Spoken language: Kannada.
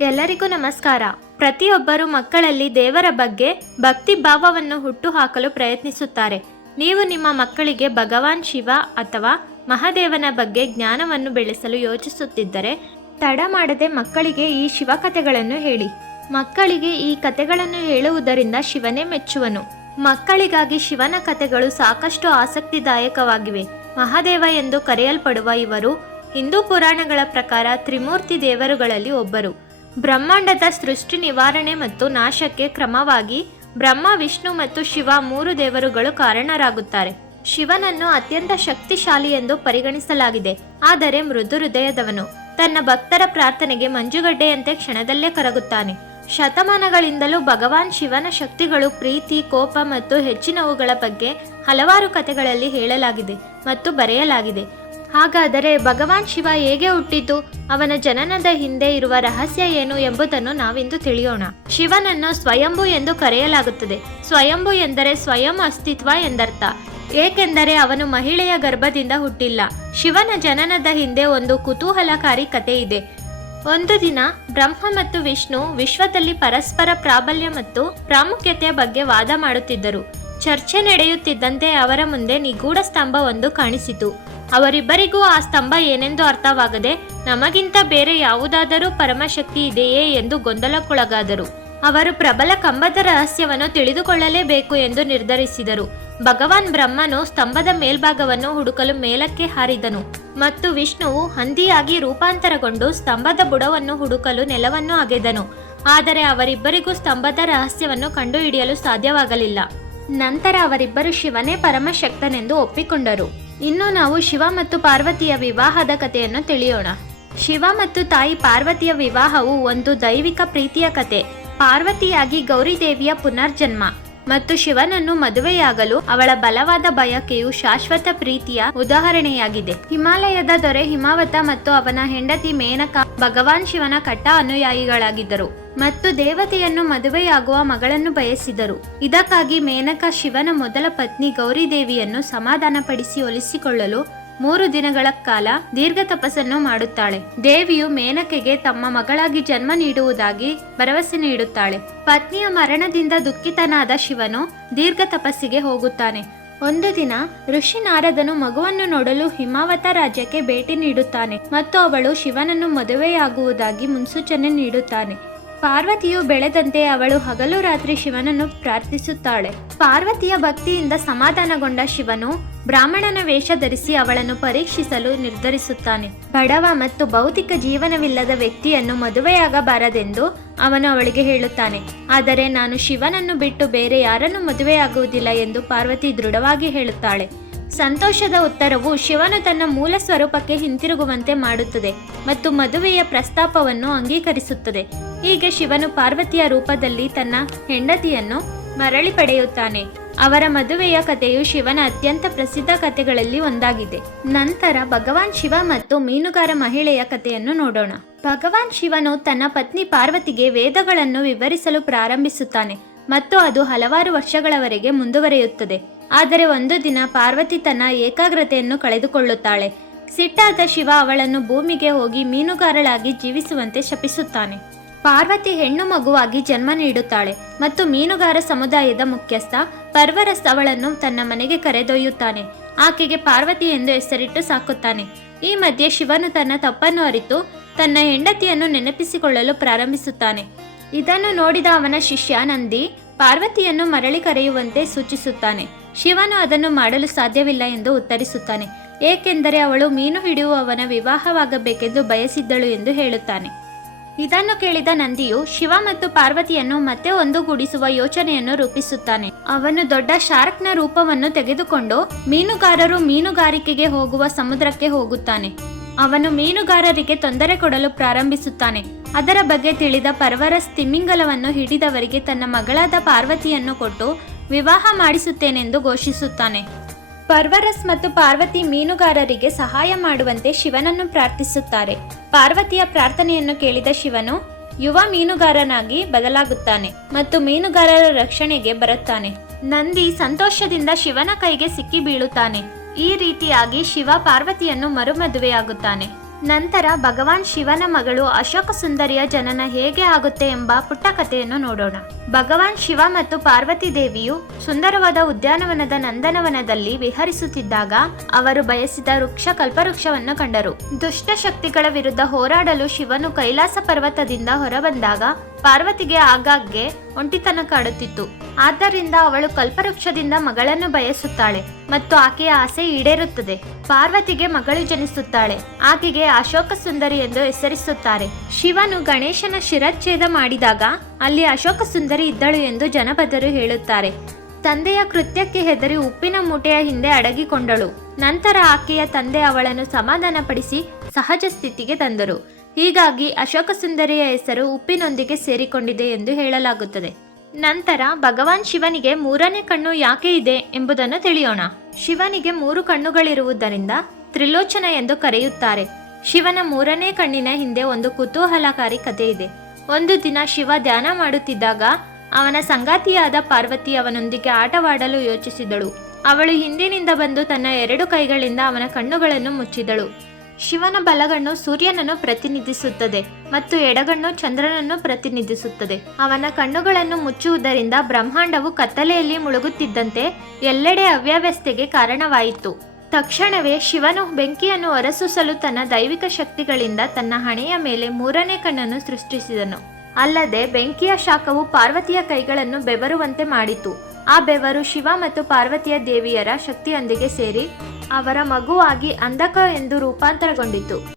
ಎಲ್ಲರಿಗೂ ನಮಸ್ಕಾರ. ಪ್ರತಿಯೊಬ್ಬರು ಮಕ್ಕಳಲ್ಲಿ ದೇವರ ಬಗ್ಗೆ ಭಕ್ತಿ ಭಾವವನ್ನು ಹುಟ್ಟುಹಾಕಲು ಪ್ರಯತ್ನಿಸುತ್ತಾರೆ. ನೀವು ನಿಮ್ಮ ಮಕ್ಕಳಿಗೆ ಭಗವಾನ್ ಶಿವ ಅಥವಾ ಮಹಾದೇವನ ಬಗ್ಗೆ ಜ್ಞಾನವನ್ನು ಬೆಳೆಸಲು ಯೋಚಿಸುತ್ತಿದ್ದರೆ, ತಡ ಮಾಡದೆ ಮಕ್ಕಳಿಗೆ ಈ ಶಿವ ಕಥೆಗಳನ್ನು ಹೇಳಿ. ಮಕ್ಕಳಿಗೆ ಈ ಕಥೆಗಳನ್ನು ಹೇಳುವುದರಿಂದ ಶಿವನೇ ಮೆಚ್ಚುವನು. ಮಕ್ಕಳಿಗಾಗಿ ಶಿವನ ಕಥೆಗಳು ಸಾಕಷ್ಟು ಆಸಕ್ತಿದಾಯಕವಾಗಿವೆ. ಮಹಾದೇವ ಎಂದು ಕರೆಯಲ್ಪಡುವ ಇವರು ಹಿಂದೂ ಪುರಾಣಗಳ ಪ್ರಕಾರ ತ್ರಿಮೂರ್ತಿ ದೇವರುಗಳಲ್ಲಿ ಒಬ್ಬರು. ಬ್ರಹ್ಮಾಂಡದ ಸೃಷ್ಟಿ ನಿವಾರಣೆ ಮತ್ತು ನಾಶಕ್ಕೆ ಕ್ರಮವಾಗಿ ಬ್ರಹ್ಮ, ವಿಷ್ಣು ಮತ್ತು ಶಿವ ಮೂರು ದೇವರುಗಳು ಕಾರಣರಾಗುತ್ತಾರೆ. ಶಿವನನ್ನು ಅತ್ಯಂತ ಶಕ್ತಿಶಾಲಿ ಎಂದು ಪರಿಗಣಿಸಲಾಗಿದೆ. ಆದರೆ ಮೃದು ಹೃದಯದವನು ತನ್ನ ಭಕ್ತರ ಪ್ರಾರ್ಥನೆಗೆ ಮಂಜುಗಡ್ಡೆಯಂತೆ ಕ್ಷಣದಲ್ಲೇ ಕರಗುತ್ತಾನೆ. ಶತಮಾನಗಳಿಂದಲೂ ಭಗವಾನ್ ಶಿವನ ಶಕ್ತಿಗಳು ಪ್ರೀತಿ, ಕೋಪ ಮತ್ತು ಹೆಚ್ಚಿನವುಗಳ ಬಗ್ಗೆ ಹಲವಾರು ಕಥೆಗಳಲ್ಲಿ ಹೇಳಲಾಗಿದೆ ಮತ್ತು ಬರೆಯಲಾಗಿದೆ. ಹಾಗಾದರೆ ಭಗವಾನ್ ಶಿವ ಹೇಗೆ ಹುಟ್ಟಿದ್ದು? ಅವನ ಜನನದ ಹಿಂದೆ ಇರುವ ರಹಸ್ಯ ಏನು ಎಂಬುದನ್ನು ನಾವಿಂದು ತಿಳಿಯೋಣ. ಶಿವನನ್ನು ಸ್ವಯಂಭು ಎಂದು ಕರೆಯಲಾಗುತ್ತದೆ. ಸ್ವಯಂಭು ಎಂದರೆ ಸ್ವಯಂ ಅಸ್ತಿತ್ವ ಎಂದರ್ಥ. ಏಕೆಂದರೆ ಅವನು ಮಹಿಳೆಯ ಗರ್ಭದಿಂದ ಹುಟ್ಟಿಲ್ಲ. ಶಿವನ ಜನನದ ಹಿಂದೆ ಒಂದು ಕುತೂಹಲಕಾರಿ ಕಥೆ ಇದೆ. ಒಂದು ದಿನ ಬ್ರಹ್ಮ ಮತ್ತು ವಿಷ್ಣು ವಿಶ್ವದಲ್ಲಿ ಪರಸ್ಪರ ಪ್ರಾಬಲ್ಯ ಮತ್ತು ಪ್ರಾಮುಖ್ಯತೆಯ ಬಗ್ಗೆ ವಾದ ಮಾಡುತ್ತಿದ್ದರು. ಚರ್ಚೆ ನಡೆಯುತ್ತಿದ್ದಂತೆ ಅವರ ಮುಂದೆ ನಿಗೂಢ ಸ್ತಂಭವೊಂದು ಕಾಣಿಸಿತು. ಅವರಿಬ್ಬರಿಗೂ ಆ ಸ್ತಂಭ ಏನೆಂದು ಅರ್ಥವಾಗದೆ ನಮಗಿಂತ ಬೇರೆ ಯಾವುದಾದರೂ ಪರಮಶಕ್ತಿ ಇದೆಯೇ ಎಂದು ಗೊಂದಲಕ್ಕೊಳಗಾದರು. ಅವರು ಪ್ರಬಲ ಕಂಬದ ರಹಸ್ಯವನ್ನು ತಿಳಿದುಕೊಳ್ಳಲೇಬೇಕು ಎಂದು ನಿರ್ಧರಿಸಿದರು. ಭಗವಾನ್ ಬ್ರಹ್ಮನು ಸ್ತಂಭದ ಮೇಲ್ಭಾಗವನ್ನು ಹುಡುಕಲು ಮೇಲಕ್ಕೆ ಹಾರಿದನು ಮತ್ತು ವಿಷ್ಣುವು ಹಂದಿಯಾಗಿ ರೂಪಾಂತರಗೊಂಡು ಸ್ತಂಭದ ಬುಡವನ್ನು ಹುಡುಕಲು ನೆಲವನ್ನು ಅಗೆದನು. ಆದರೆ ಅವರಿಬ್ಬರಿಗೂ ಸ್ತಂಭದ ರಹಸ್ಯವನ್ನು ಕಂಡುಹಿಡಿಯಲು ಸಾಧ್ಯವಾಗಲಿಲ್ಲ. ನಂತರ ಅವರಿಬ್ಬರು ಶಿವನೇ ಪರಮಶಕ್ತನೆಂದು ಒಪ್ಪಿಕೊಂಡರು. ಇನ್ನು ನಾವು ಶಿವ ಮತ್ತು ಪಾರ್ವತಿಯ ವಿವಾಹದ ಕಥೆಯನ್ನು ತಿಳಿಯೋಣ. ಶಿವ ಮತ್ತು ತಾಯಿ ಪಾರ್ವತಿಯ ವಿವಾಹವು ಒಂದು ದೈವಿಕ ಪ್ರೀತಿಯ ಕತೆ ಪಾರ್ವತಿಯಾಗಿ ಗೌರಿದೇವಿಯ ಪುನರ್ಜನ್ಮ. ಮತ್ತು ಶಿವನನ್ನು ಮದುವೆಯಾಗಲು ಅವಳ ಬಲವಾದ ಬಯಕೆಯು ಶಾಶ್ವತ ಪ್ರೀತಿಯ ಉದಾಹರಣೆಯಾಗಿದೆ. ಹಿಮಾಲಯದ ದೊರೆ ಹಿಮಾವತ ಮತ್ತು ಅವನ ಹೆಂಡತಿ ಮೇನಕ ಭಗವಾನ್ ಶಿವನ ಕಟ್ಟ ಅನುಯಾಯಿಗಳಾಗಿದ್ದರು ಮತ್ತು ದೇವತೆಯನ್ನು ಮದುವೆಯಾಗುವ ಮಗಳನ್ನು ಬಯಸಿದರು. ಇದಕ್ಕಾಗಿ ಮೇನಕ ಶಿವನ ಮೊದಲ ಪತ್ನಿ ಗೌರಿ ದೇವಿಯನ್ನು ಸಮಾಧಾನಪಡಿಸಿ ಒಲಿಸಿಕೊಳ್ಳಲು ಮೂರು ದಿನಗಳ ಕಾಲ ದೀರ್ಘ ತಪಸ್ಸನ್ನು ಮಾಡುತ್ತಾಳೆ. ದೇವಿಯು ಮೇನಕೆಗೆ ತಮ್ಮ ಮಗಳಾಗಿ ಜನ್ಮ ನೀಡುವುದಾಗಿ ಭರವಸೆ ನೀಡುತ್ತಾಳೆ. ಪತ್ನಿಯ ಮರಣದಿಂದ ದುಃಖಿತನಾದ ಶಿವನು ದೀರ್ಘ ತಪಸ್ಸಿಗೆ ಹೋಗುತ್ತಾನೆ. ಒಂದು ದಿನ ಋಷಿ ನಾರದನು ಮಗುವನ್ನು ನೋಡಲು ಹಿಮಾವತ ರಾಜ್ಯಕ್ಕೆ ಭೇಟಿ ನೀಡುತ್ತಾನೆ ಮತ್ತು ಅವಳು ಶಿವನನ್ನು ಮದುವೆಯಾಗುವುದಾಗಿ ಮುನ್ಸೂಚನೆ ನೀಡುತ್ತಾನೆ. ಪಾರ್ವತಿಯು ಬೆಳೆದಂತೆ ಅವಳು ಹಗಲು ರಾತ್ರಿ ಶಿವನನ್ನು ಪ್ರಾರ್ಥಿಸುತ್ತಾಳೆ. ಪಾರ್ವತಿಯ ಭಕ್ತಿಯಿಂದ ಸಮಾಧಾನಗೊಂಡ ಶಿವನು ಬ್ರಾಹ್ಮಣನ ವೇಷ ಧರಿಸಿ ಅವಳನ್ನು ಪರೀಕ್ಷಿಸಲು ನಿರ್ಧರಿಸುತ್ತಾನೆ. ಬಡವ ಮತ್ತು ಭೌತಿಕ ಜೀವನವಿಲ್ಲದ ವ್ಯಕ್ತಿಯನ್ನು ಮದುವೆಯಾಗಬಾರದೆಂದು ಅವನು ಅವಳಿಗೆ ಹೇಳುತ್ತಾನೆ. ಆದರೆ ನಾನು ಶಿವನನ್ನು ಬಿಟ್ಟು ಬೇರೆ ಯಾರನ್ನು ಮದುವೆಯಾಗುವುದಿಲ್ಲ ಎಂದು ಪಾರ್ವತಿ ದೃಢವಾಗಿ ಹೇಳುತ್ತಾಳೆ. ಸಂತೋಷದ ಉತ್ತರವು ಶಿವನು ತನ್ನ ಮೂಲ ಸ್ವರೂಪಕ್ಕೆ ಹಿಂತಿರುಗುವಂತೆ ಮಾಡುತ್ತದೆ ಮತ್ತು ಮದುವೆಯ ಪ್ರಸ್ತಾಪವನ್ನು ಅಂಗೀಕರಿಸುತ್ತದೆ. ಹೀಗೆ ಶಿವನು ಪಾರ್ವತಿಯ ರೂಪದಲ್ಲಿ ತನ್ನ ಹೆಂಡತಿಯನ್ನು ಮರಳಿ ಪಡೆಯುತ್ತಾನೆ. ಅವರ ಮದುವೆಯ ಕಥೆಯು ಶಿವನ ಅತ್ಯಂತ ಪ್ರಸಿದ್ಧ ಕಥೆಗಳಲ್ಲಿ ಒಂದಾಗಿದೆ. ನಂತರ ಭಗವಾನ್ ಶಿವ ಮತ್ತು ಮೀನುಗಾರ ಮಹಿಳೆಯ ಕಥೆಯನ್ನು ನೋಡೋಣ. ಭಗವಾನ್ ಶಿವನು ತನ್ನ ಪತ್ನಿ ಪಾರ್ವತಿಗೆ ವೇದಗಳನ್ನು ವಿವರಿಸಲು ಪ್ರಾರಂಭಿಸುತ್ತಾನೆ ಮತ್ತು ಅದು ಹಲವಾರು ವರ್ಷಗಳವರೆಗೆ ಮುಂದುವರಿಯುತ್ತದೆ. ಆದರೆ ಒಂದು ದಿನ ಪಾರ್ವತಿ ತನ್ನ ಏಕಾಗ್ರತೆಯನ್ನು ಕಳೆದುಕೊಳ್ಳುತ್ತಾಳೆ. ಸಿಟ್ಟಾದ ಶಿವ ಅವಳನ್ನು ಭೂಮಿಗೆ ಹೋಗಿ ಮೀನುಗಾರಳಾಗಿ ಜೀವಿಸುವಂತೆ ಶಪಿಸುತ್ತಾನೆ. ಪಾರ್ವತಿ ಹೆಣ್ಣು ಮಗುವಾಗಿ ಜನ್ಮ ನೀಡುತ್ತಾಳೆ ಮತ್ತು ಮೀನುಗಾರ ಸಮುದಾಯದ ಮುಖ್ಯಸ್ಥ ಪರ್ವರಸ್ ಅವಳನ್ನು ತನ್ನ ಮನೆಗೆ ಕರೆದೊಯ್ಯುತ್ತಾನೆ. ಆಕೆಗೆ ಪಾರ್ವತಿ ಎಂದು ಹೆಸರಿಟ್ಟು ಸಾಕುತ್ತಾನೆ. ಈ ಮಧ್ಯೆ ಶಿವನು ತನ್ನ ತಪ್ಪನ್ನು ಅರಿತು ತನ್ನ ಹೆಂಡತಿಯನ್ನು ನೆನಪಿಸಿಕೊಳ್ಳಲು ಪ್ರಾರಂಭಿಸುತ್ತಾನೆ. ಇದನ್ನು ನೋಡಿದ ಅವನ ಶಿಷ್ಯ ನಂದಿ ಪಾರ್ವತಿಯನ್ನು ಮರಳಿ ಕರೆಯುವಂತೆ ಸೂಚಿಸುತ್ತಾನೆ. ಶಿವನು ಅದನ್ನು ಮಾಡಲು ಸಾಧ್ಯವಿಲ್ಲ ಎಂದು ಉತ್ತರಿಸುತ್ತಾನೆ. ಏಕೆಂದರೆ ಅವಳು ಮೀನು ಹಿಡಿಯುವವನ ವಿವಾಹವಾಗಬೇಕೆಂದು ಬಯಸಿದ್ದಳು ಎಂದು ಹೇಳುತ್ತಾನೆ. ಇದನ್ನು ಕೇಳಿದ ನಂದಿಯು ಶಿವ ಮತ್ತು ಪಾರ್ವತಿಯನ್ನು ಮತ್ತೆ ಒಂದುಗೂಡಿಸುವ ಯೋಚನೆಯನ್ನು ರೂಪಿಸುತ್ತಾನೆ. ಅವನು ದೊಡ್ಡ ಶಾರ್ಕ್ನ ರೂಪವನ್ನು ತೆಗೆದುಕೊಂಡು ಮೀನುಗಾರರು ಮೀನುಗಾರಿಕೆಗೆ ಹೋಗುವ ಸಮುದ್ರಕ್ಕೆ ಹೋಗುತ್ತಾನೆ. ಅವನು ಮೀನುಗಾರರಿಗೆ ತೊಂದರೆ ಕೊಡಲು ಪ್ರಾರಂಭಿಸುತ್ತಾನೆ. ಅದರ ಬಗ್ಗೆ ತಿಳಿದ ಪರ್ವರಸ್ ತಿಮ್ಮಿಂಗಲವನ್ನು ಹಿಡಿದವರಿಗೆ ತನ್ನ ಮಗಳಾದ ಪಾರ್ವತಿಯನ್ನು ಕೊಟ್ಟು ವಿವಾಹ ಮಾಡಿಸುತ್ತೇನೆಂದು ಘೋಷಿಸುತ್ತಾನೆ. ಪರ್ವರಸ್ ಮತ್ತು ಪಾರ್ವತಿ ಮೀನುಗಾರರಿಗೆ ಸಹಾಯ ಮಾಡುವಂತೆ ಶಿವನನ್ನು ಪ್ರಾರ್ಥಿಸುತ್ತಾರೆ. ಪಾರ್ವತಿಯ ಪ್ರಾರ್ಥನೆಯನ್ನು ಕೇಳಿದ ಶಿವನು, ಯುವ ಮೀನುಗಾರನಾಗಿ ಬದಲಾಗುತ್ತಾನೆ ಮತ್ತು ಮೀನುಗಾರರ ರಕ್ಷಣೆಗೆ ಬರುತ್ತಾನೆ. ನಂದಿ ಸಂತೋಷದಿಂದ ಶಿವನ ಕೈಗೆ ಸಿಕ್ಕಿ ಬೀಳುತ್ತಾನೆ. ಈ ರೀತಿಯಾಗಿ ಶಿವ ಪಾರ್ವತಿಯನ್ನು ಮರುಮದುವೆಯಾಗುತ್ತಾನೆ. ನಂತರ ಭಗವಾನ್ ಶಿವನ ಮಗಳು ಅಶೋಕ ಸುಂದರಿಯ ಜನನ ಹೇಗೆ ಆಗುತ್ತೆ ಎಂಬ ಪುಟ್ಟ ಕಥೆಯನ್ನು ನೋಡೋಣ. ಭಗವಾನ್ ಶಿವ ಮತ್ತು ಪಾರ್ವತಿ ದೇವಿಯು ಸುಂದರವಾದ ಉದ್ಯಾನವನದ ನಂದನವನದಲ್ಲಿ ವಿಹರಿಸುತ್ತಿದ್ದಾಗ ಅವರು ಬಯಸಿದ ವೃಕ್ಷ ಕಲ್ಪವೃಕ್ಷವನ್ನು ಕಂಡರು. ದುಷ್ಟ ಶಕ್ತಿಗಳ ವಿರುದ್ಧ ಹೋರಾಡಲು ಶಿವನು ಕೈಲಾಸ ಪರ್ವತದಿಂದ ಹೊರಬಂದಾಗ ಪಾರ್ವತಿಗೆ ಆಗಾಗ್ಗೆ ಒಂಟಿತನ ಕಾಡುತ್ತಿತ್ತು ಆದ್ದರಿಂದ ಅವಳು ಕಲ್ಪವೃಕ್ಷದಿಂದ ಮಗಳನ್ನು ಬಯಸುತ್ತಾಳೆ ಮತ್ತು ಆಕೆಯ ಆಸೆ ಈಡೇರುತ್ತದೆ. ಪಾರ್ವತಿಗೆ ಮಗಳು ಜನಿಸುತ್ತಾಳೆ. ಆಕೆಗೆ ಅಶೋಕ ಸುಂದರಿ ಎಂದು ಹೆಸರಿಸುತ್ತಾರೆ. ಶಿವನು ಗಣೇಶನ ಶಿರಚ್ಛೇದ ಮಾಡಿದಾಗ ಅಲ್ಲಿ ಅಶೋಕ ಸುಂದರಿ ಇದ್ದಳು ಎಂದು ಜನಪದರು ಹೇಳುತ್ತಾರೆ. ತಂದೆಯ ಕೃತ್ಯಕ್ಕೆ ಹೆದರಿ ಉಪ್ಪಿನ ಮೂಟೆಯ ಹಿಂದೆ ಅಡಗಿಕೊಂಡಳು. ನಂತರ ಆಕೆಯ ತಂದೆ ಅವಳನ್ನು ಸಮಾಧಾನಪಡಿಸಿ ಸಹಜ ಸ್ಥಿತಿಗೆ ತಂದರು. ಹೀಗಾಗಿ ಅಶೋಕ ಸುಂದರಿಯ ಹೆಸರು ಉಪ್ಪಿನೊಂದಿಗೆ ಸೇರಿಕೊಂಡಿದೆ ಎಂದು ಹೇಳಲಾಗುತ್ತದೆ. ನಂತರ ಭಗವಾನ್ ಶಿವನಿಗೆ ಮೂರನೇ ಕಣ್ಣು ಯಾಕೆ ಇದೆ ಎಂಬುದನ್ನು ತಿಳಿಯೋಣ. ಶಿವನಿಗೆ ಮೂರು ಕಣ್ಣುಗಳಿರುವುದರಿಂದ ತ್ರಿಲೋಚನ ಎಂದು ಕರೆಯುತ್ತಾರೆ. ಶಿವನ ಮೂರನೇ ಕಣ್ಣಿನ ಹಿಂದೆ ಒಂದು ಕುತೂಹಲಕಾರಿ ಕಥೆ ಇದೆ. ಒಂದು ದಿನ ಶಿವ ಧ್ಯಾನ ಮಾಡುತ್ತಿದ್ದಾಗ ಅವನ ಸಂಗಾತಿಯಾದ ಪಾರ್ವತಿ ಅವನೊಂದಿಗೆ ಆಟವಾಡಲು ಯೋಚಿಸಿದಳು. ಅವಳು ಹಿಂದಿನಿಂದ ಬಂದು ತನ್ನ ಎರಡು ಕೈಗಳಿಂದ ಅವನ ಕಣ್ಣುಗಳನ್ನು ಮುಚ್ಚಿದಳು. ಶಿವನ ಬಲಗಣ್ಣು ಸೂರ್ಯನನ್ನು ಪ್ರತಿನಿಧಿಸುತ್ತದೆ ಮತ್ತು ಎಡಗಣ್ಣು ಚಂದ್ರನನ್ನು ಪ್ರತಿನಿಧಿಸುತ್ತದೆ. ಅವನ ಕಣ್ಣುಗಳನ್ನು ಮುಚ್ಚುವುದರಿಂದ ಬ್ರಹ್ಮಾಂಡವು ಕತ್ತಲೆಯಲ್ಲಿ ಮುಳುಗುತ್ತಿದ್ದಂತೆ ಎಲ್ಲೆಡೆ ಅವ್ಯವಸ್ಥೆಗೆ ಕಾರಣವಾಯಿತು. ತಕ್ಷಣವೇ ಶಿವನು ಬೆಂಕಿಯನ್ನು ಹೊರಸೂಸಲು ತನ್ನ ದೈವಿಕ ಶಕ್ತಿಗಳಿಂದ ತನ್ನ ಹಣೆಯ ಮೇಲೆ ಮೂರನೇ ಕಣ್ಣನ್ನು ಸೃಷ್ಟಿಸಿದನು. ಅಲ್ಲದೆ ಬೆಂಕಿಯ ಶಾಖವು ಪಾರ್ವತಿಯ ಕೈಗಳನ್ನು ಬೆವರುವಂತೆ ಮಾಡಿತು. ಆ ಬೆವರು ಶಿವ ಮತ್ತು ಪಾರ್ವತಿಯ ದೇವಿಯರ ಶಕ್ತಿಯೊಂದಿಗೆ ಸೇರಿ ಅವರ ಮಗುವಾಗಿ ಅಂಧಕ ಎಂದು ರೂಪಾಂತರಗೊಂಡಿತು.